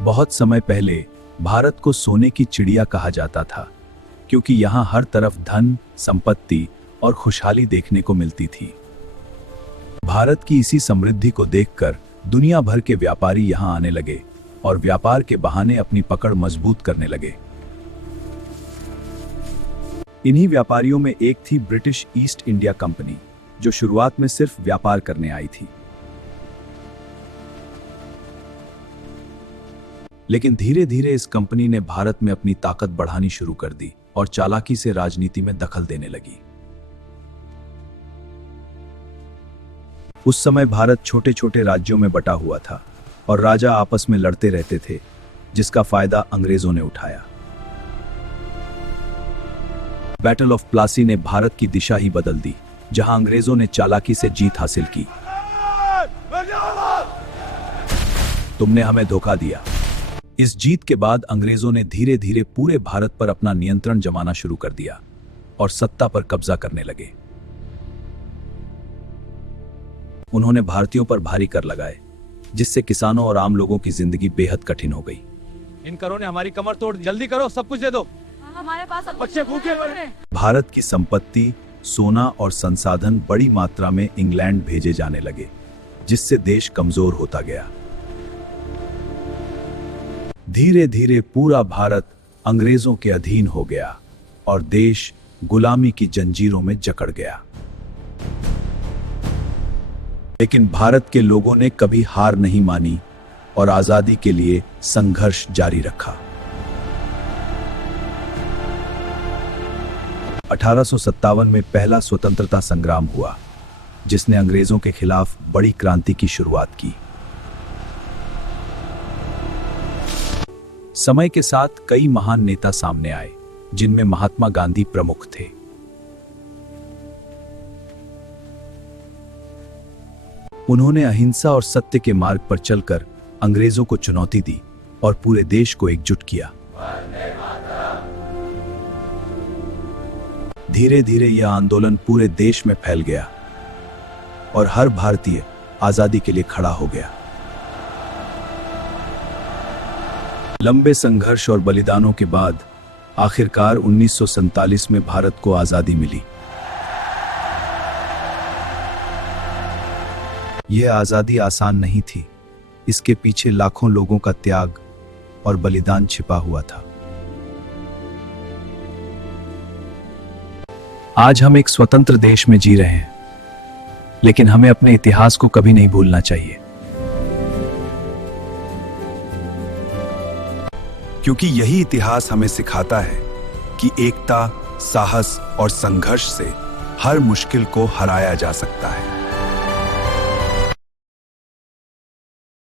बहुत समय पहले भारत को सोने की चिड़िया कहा जाता था, क्योंकि यहाँ हर तरफ धन, संपत्ति और खुशहाली देखने को मिलती थी। भारत की इसी समृद्धि को देखकर दुनिया भर के व्यापारी यहाँ आने लगे और व्यापार के बहाने अपनी पकड़ मजबूत करने लगे। इन्हीं व्यापारियों में एक थी ब्रिटिश ईस्ट इंडिया कंपनी, जो शुरुआत में सिर्फ व्यापार करने आई थी। लेकिन धीरे धीरे इस कंपनी ने भारत में अपनी ताकत बढ़ानी शुरू कर दी और चालाकी से राजनीति में दखल देने लगी। उस समय भारत छोटे छोटे राज्यों में बटा हुआ था और राजा आपस में लड़ते रहते थे, जिसका फायदा अंग्रेजों ने उठाया। बैटल ऑफ प्लासी ने भारत की दिशा ही बदल दी, जहां अंग्रेजों ने चालाकी से जीत हासिल की। तुमने हमें धोखा दिया। इस जीत के बाद अंग्रेजों ने धीरे धीरे पूरे भारत पर अपना नियंत्रण जमाना शुरू कर दिया और सत्ता पर कब्जा करने लगे। उन्होंने भारतीयों पर भारी कर लगाए, जिससे किसानों और आम लोगों की जिंदगी बेहद कठिन हो गई। इन करों ने हमारी कमर तोड़, जल्दी करो, सब कुछ दे दो, हमारे पास बच्चे भूखे मरे। भारत की संपत्ति, सोना और संसाधन बड़ी मात्रा में इंग्लैंड भेजे जाने लगे, जिससे देश कमजोर होता गया। धीरे धीरे पूरा भारत अंग्रेजों के अधीन हो गया और देश गुलामी की जंजीरों में जकड़ गया। लेकिन भारत के लोगों ने कभी हार नहीं मानी और आजादी के लिए संघर्ष जारी रखा। 1857 में पहला स्वतंत्रता संग्राम हुआ, जिसने अंग्रेजों के खिलाफ बड़ी क्रांति की शुरुआत की। समय के साथ कई महान नेता सामने आए, जिनमें महात्मा गांधी प्रमुख थे। उन्होंने अहिंसा और सत्य के मार्ग पर चलकर अंग्रेजों को चुनौती दी और पूरे देश को एकजुट किया। धीरे धीरे यह आंदोलन पूरे देश में फैल गया और हर भारतीय आजादी के लिए खड़ा हो गया। लंबे संघर्ष और बलिदानों के बाद आखिरकार 1947 में भारत को आजादी मिली। यह आजादी आसान नहीं थी, इसके पीछे लाखों लोगों का त्याग और बलिदान छिपा हुआ था। आज हम एक स्वतंत्र देश में जी रहे हैं, लेकिन हमें अपने इतिहास को कभी नहीं भूलना चाहिए, क्योंकि यही इतिहास हमें सिखाता है कि एकता, साहस और संघर्ष से हर मुश्किल को हराया जा सकता है।